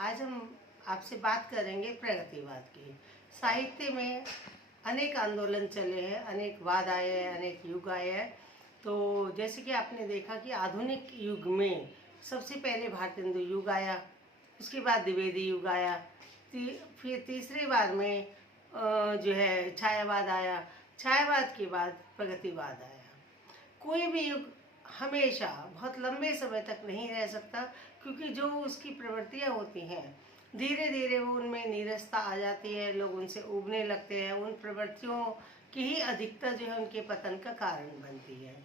आज हम आपसे बात करेंगे प्रगतिवाद की। साहित्य में अनेक आंदोलन चले हैं, अनेक वाद आए हैं, अनेक युग आए हैं। तो जैसे कि आपने देखा कि आधुनिक युग में सबसे पहले भारतेंदु युग आया, उसके बाद द्विवेदी युग आया, फिर तीसरी बार में जो है छायावाद आया, छायावाद के बाद प्रगतिवाद आया। कोई भी युग हमेशा बहुत लंबे समय तक नहीं रह सकता, क्योंकि जो उसकी प्रवृत्तियां होती हैं धीरे धीरे वो उनमें नीरसता आ जाती है, लोग उनसे उबने लगते हैं। उन प्रवृत्तियों की ही अधिकता जो है उनके पतन का कारण बनती है।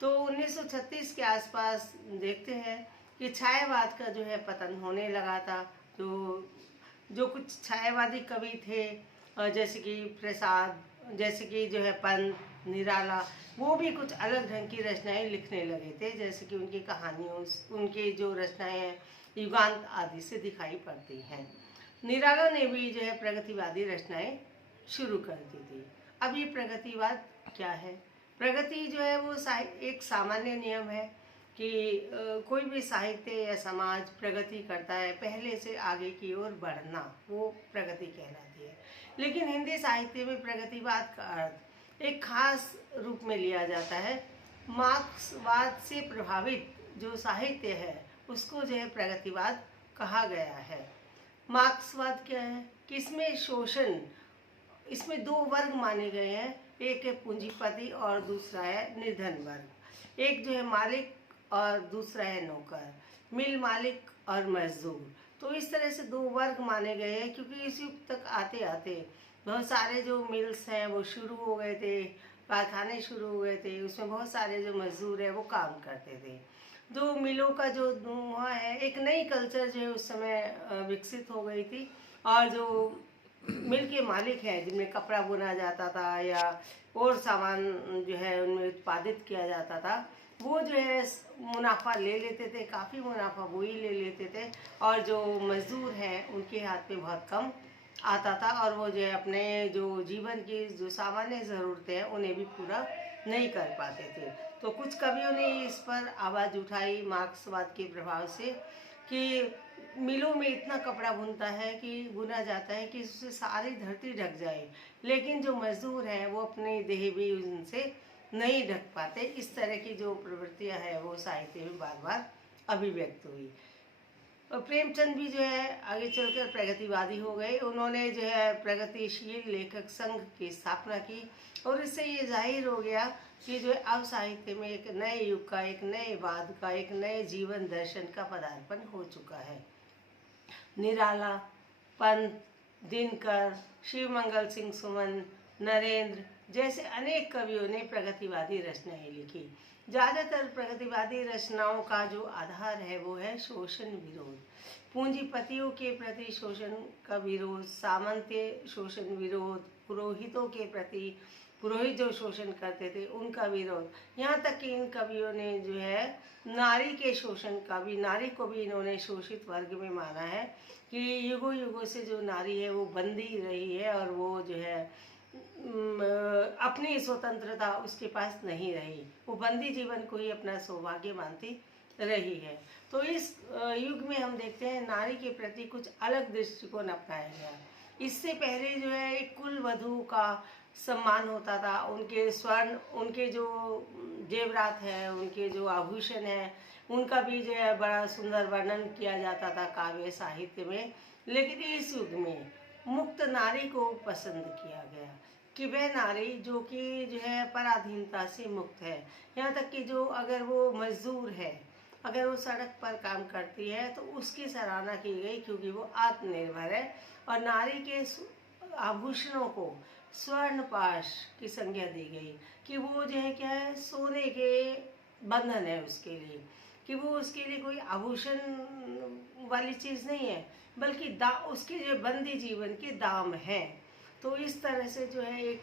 तो 1936 के आसपास देखते हैं कि छायावाद का जो है पतन होने लगा था। जो जो कुछ छायावादी कवि थे, जैसे कि प्रसाद, जैसे कि जो है पंत, निराला, वो भी कुछ अलग ढंग की रचनाएं लिखने लगे थे। जैसे कि उनकी कहानियों, उनकी जो रचनाएं हैं युगांत आदि से दिखाई पड़ती हैं। निराला ने भी जो है प्रगतिवादी रचनाएं शुरू कर दी थी। अब ये प्रगतिवाद क्या है? प्रगति जो है वो एक सामान्य नियम है कि कोई भी साहित्य या समाज प्रगति करता है, पहले से आगे की ओर बढ़ना, वो प्रगति कहलाती है। लेकिन हिंदी साहित्य में प्रगतिवाद का अर्थ एक खास रूप में लिया जाता है। मार्क्सवाद से प्रभावित जो साहित्य है उसको जो है प्रगतिवाद कहा गया है। मार्क्सवाद क्या है कि इसमें शोषण, इसमें दो वर्ग माने गए हैं, एक है पूंजीपति और दूसरा है निर्धन वर्ग। एक जो है मालिक और दूसरा है नौकर, मिल मालिक और मजदूर। तो इस तरह से दो वर्ग माने गए हैं, क्योंकि इस युग तक आते आते बहुत सारे जो मिल्स हैं वो शुरू हो गए थे, कारखाने शुरू हो गए थे, उसमें बहुत सारे जो मजदूर हैं वो काम करते थे। जो मिलों का जो धुआं है, एक नई कल्चर जो है उस समय विकसित हो गई थी। और जो मिल के मालिक हैं, जिनमें कपड़ा बुना जाता था या और सामान जो है उनमें उत्पादित किया जाता था, वो जो है मुनाफा ले लेते थे, काफ़ी मुनाफा वो ही ले लेते थे। और जो मजदूर हैं उनके हाथ में बहुत कम आता था, और वो जो है अपने जो जीवन की जो सामान्य ज़रूरतें हैं उन्हें भी पूरा नहीं कर पाते थे। तो कुछ कवियों ने इस पर आवाज़ उठाई मार्क्सवाद के प्रभाव से कि मिलों में इतना कपड़ा बुना जाता है कि उससे सारी धरती ढक जाए, लेकिन जो मजदूर हैं वो अपने देह भी उनसे नहीं ढक पाते। इस तरह की जो प्रवृत्तियां हैं वो साहित्य में बार बार अभिव्यक्त हुई। और प्रेमचंद भी जो है आगे चलकर प्रगतिवादी हो गए। उन्होंने जो है प्रगतिशील लेखक संघ की स्थापना की, और इससे ये जाहिर हो गया कि जो है अब साहित्य में एक नए युग का, एक नए वाद का, एक नए जीवन दर्शन का पदार्पण हो चुका है। निराला, पंत, दिनकर, शिवमंगल सिंह सुमन, नरेंद्र जैसे अनेक कवियों ने प्रगतिवादी रचनाएं लिखी। ज़्यादातर प्रगतिवादी रचनाओं का जो आधार है वो है शोषण विरोध, पूंजीपतियों के प्रति शोषण का विरोध, सामंत्य शोषण विरोध, पुरोहितों के प्रति, पुरोहित जो शोषण करते थे उनका विरोध। यहाँ तक कि इन कवियों ने जो है नारी के शोषण का भी, नारी को भी इन्होंने शोषित वर्ग में माना है कि युगों युगों से जो नारी है वो बंदी रही है, और वो जो है अपनी स्वतंत्रता उसके पास नहीं रही, वो बंदी जीवन को ही अपना सौभाग्य मानती रही है। तो इस युग में हम देखते हैं नारी के प्रति कुछ अलग दृष्टिकोण अपनाया गया। इससे पहले जो है एक कुल वधू का सम्मान होता था, उनके स्वर्ण, उनके जो जेवरात हैं, उनके जो आभूषण हैं, उनका भी जो है बड़ा सुंदर वर्णन किया जाता था काव्य साहित्य में। लेकिन इस युग में मुक्त नारी को पसंद किया गया कि वह नारी जो कि जो है पराधीनता से मुक्त है। यहाँ तक कि जो अगर वो मजदूर है, अगर वो सड़क पर काम करती है तो उसकी सराहना की गई, क्योंकि वो आत्मनिर्भर है। और नारी के आभूषणों को स्वर्ण पाश की संज्ञा दी गई कि वो जो है क्या है, सोने के बंधन है उसके लिए, कि वो उसके लिए कोई आभूषण वाली चीज़ नहीं है, बल्कि उसके जो बंदी जीवन के दाम हैं। तो इस तरह से जो है एक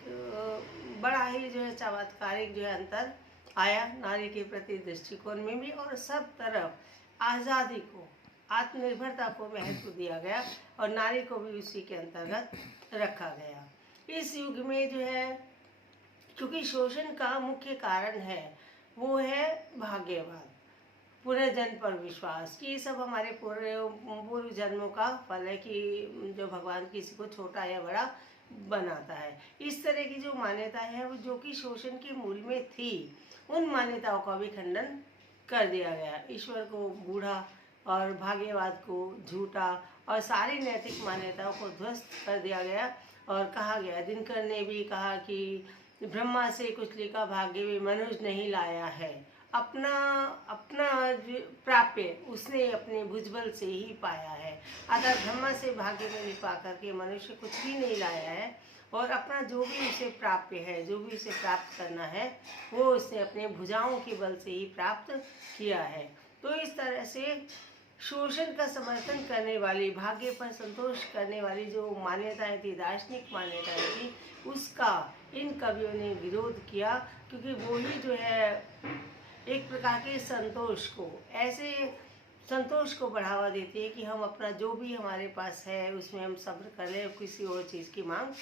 बड़ा ही जो है चमत्कारिक जो है अंतर आया नारी के प्रति दृष्टिकोण में भी, और सब तरफ आज़ादी को, आत्मनिर्भरता को महत्व दिया गया, और नारी को भी उसी के अंतर्गत रखा गया। इस युग में जो है, क्योंकि शोषण का मुख्य कारण है वो है भाग्यवाद, पुनर्जन्म पर विश्वास, कि ये सब हमारे पूर्व जन्मों का फल है कि जो भगवान किसी को छोटा या बड़ा बनाता है। इस तरह की जो मान्यता है वो जो कि शोषण के मूल में थी, उन मान्यताओं का भी खंडन कर दिया गया। ईश्वर को बूढ़ा और भाग्यवाद को झूठा और सारी नैतिक मान्यताओं को ध्वस्त कर दिया गया। और कहा गया, दिनकर ने भी कहा कि ब्रह्मा से कुछ लिखा भाग्य भी मनुष्य नहीं लाया है, अपना अपना प्राप्य उसने अपने भुजबल से ही पाया है। अतः ब्रह्मा से भाग्य में लिपा करके मनुष्य कुछ भी नहीं लाया है, और अपना जो भी उसे प्राप्य है, जो भी उसे प्राप्त करना है, वो उसने अपने भुजाओं के बल से ही प्राप्त किया है। तो इस तरह से शोषण का समर्थन करने वाली, भाग्य पर संतोष करने वाली जो मान्यताएं थी, दार्शनिक मान्यताएं थी, उसका इन कवियों ने विरोध किया, क्योंकि वो ही जो है एक प्रकार के संतोष को, ऐसे संतोष को बढ़ावा देती है कि हम अपना जो भी हमारे पास है उसमें हम सब्र करें, किसी और चीज़ की मांग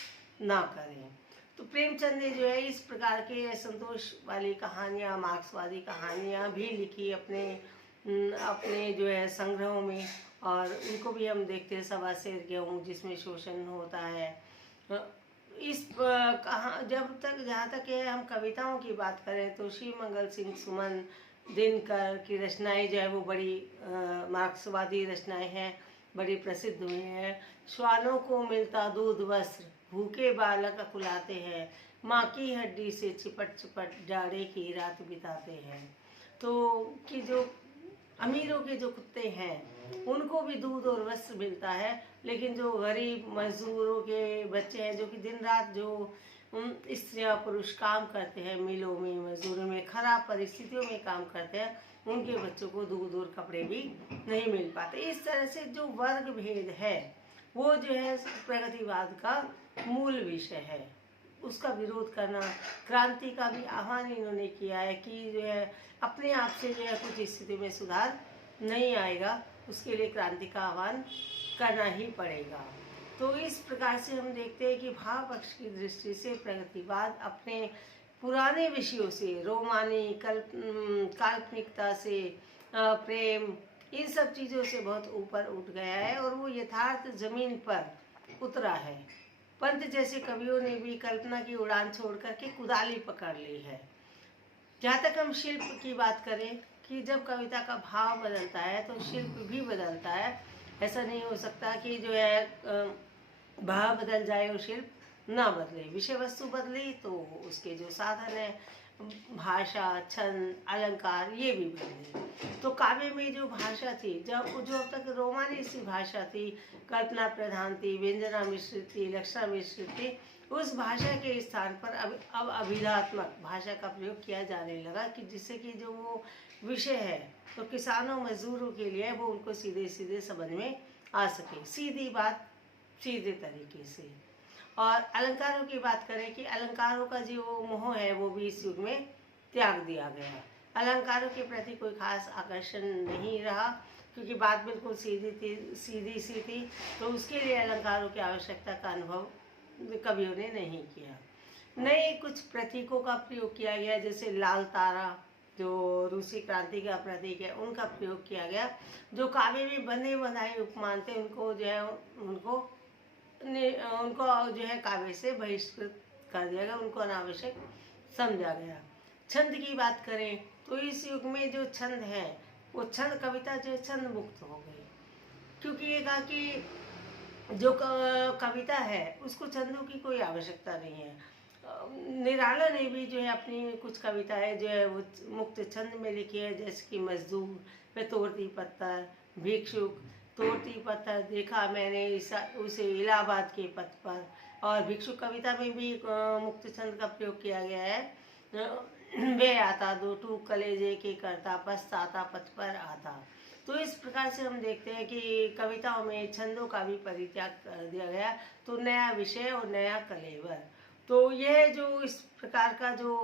ना करें। तो प्रेमचंद ने जो है इस प्रकार के संतोष वाली कहानियाँ, मार्क्सवादी कहानियाँ भी लिखी अपने जो है संग्रहों में, और उनको भी हम देखते हैं, सवा शेर गेहूँ जिसमें शोषण होता है। जहाँ तक है हम कविताओं की बात करें तो श्री मंगल सिंह सुमन, दिनकर की रचनाएं जो है वो बड़ी मार्क्सवादी रचनाएं हैं, बड़ी प्रसिद्ध हुई हैं। श्वानों को मिलता दूध वस्त्र, भूखे बालक अकुलाते हैं, माँ की हड्डी से चिपट चिपट जाड़े की रात बिताते हैं। तो कि जो अमीरों के जो कुत्ते हैं उनको भी दूध और वस्त्र मिलता है, लेकिन जो गरीब मजदूरों के बच्चे हैं, जो कि दिन रात जो स्त्रियाँ पुरुष काम करते हैं, मिलों में, मजदूरों में, खराब परिस्थितियों में काम करते हैं, उनके बच्चों को दूध और कपड़े भी नहीं मिल पाते। इस तरह से जो वर्ग भेद है वो जो है प्रगतिवाद का मूल विषय है, उसका विरोध करना, क्रांति का भी आह्वान इन्होंने किया है कि जो है अपने आप से जो है कुछ स्थिति में सुधार नहीं आएगा, उसके लिए क्रांति का आह्वान करना ही पड़ेगा। तो इस प्रकार से हम देखते हैं कि भाव पक्ष की दृष्टि से प्रगतिवाद अपने पुराने विषयों से, रोमानी काल्पनिकता से, प्रेम, इन सब चीज़ों से बहुत ऊपर उठ गया है और वो यथार्थ जमीन पर उतरा है। पंत जैसे कवियों ने भी कल्पना की उड़ान छोड़ करके कुदाली पकड़ ली है। जहाँ तक हम शिल्प की बात करें कि जब कविता का भाव बदलता है तो शिल्प भी बदलता है। ऐसा नहीं हो सकता कि जो है भाव बदल जाए और शिल्प ना बदले। विषय वस्तु बदली तो उसके जो साधन है, भाषा, छंद, अलंकार, ये भी बदले। तो काव्य में जो भाषा थी, जब जो अब तक रोमानी सी भाषा थी, कल्पना प्रधान थी, व्यंजना मिश्रित थी, लक्षणा मिश्रित थी, उस भाषा के स्थान पर अब अभिधात्मक भाषा का प्रयोग किया जाने लगा, कि जिससे कि जो वो विषय है तो किसानों मजदूरों के लिए वो उनको सीधे सीधे समझ में आ सके, सीधी बात सीधे तरीके से। और अलंकारों की बात करें कि अलंकारों का जो मोह है वो भी इस युग में त्याग दिया गया। अलंकारों के प्रति कोई खास आकर्षण नहीं रहा, क्योंकि बात बिल्कुल सीधी सी थी, तो उसके लिए अलंकारों की आवश्यकता का अनुभव कवियों ने नहीं किया। नए कुछ प्रतीकों का प्रयोग किया गया, जैसे लाल तारा जो रूसी क्रांति का प्रतीक है, उनका प्रयोग किया गया। जो काव्य में बंधे बंधाए उपमान थे उनको जो है उनको जो है काव्य से बहिष्कृत कर दिया गया, उनको अनावश्यक समझा गया। छंद की बात करें तो इस युग में जो छंद है वो छंद कविता जो छंद मुक्त हो गई, क्योंकि ये कहा कि जो कविता है उसको छंदों की कोई आवश्यकता नहीं है। निराला ने भी जो है अपनी कुछ कविताएं जो है वो मुक्त छंद में लिखी है, जैसे कि मजदूर पे तोड़ती पत्थर, भिक्षुक तोड़ती पत्थर देखा मैंने उसे इलाहाबाद के पथ पर, और भिक्षुक कविता में भी मुक्त छंद का प्रयोग किया गया है। वे आता दो टूक कलेजे के करता पछताता पथ पर आता। तो इस प्रकार से हम देखते हैं कि कविताओं में छंदों का भी परित्याग कर दिया गया, तो नया विषय और नया कलेवर। तो यह जो इस प्रकार का जो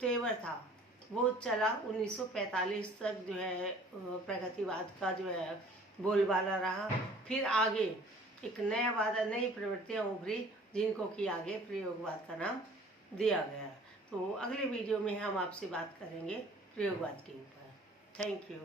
तेवर था वो चला 1945 तक, जो है प्रगतिवाद का जो है बोलबाला रहा। फिर आगे एक नया वादा, नई प्रवृत्तियाँ उभरी, जिनको कि आगे प्रयोगवाद का नाम दिया गया। तो अगले वीडियो में हम आपसे बात करेंगे प्रयोगवाद के ऊपर। Thank you.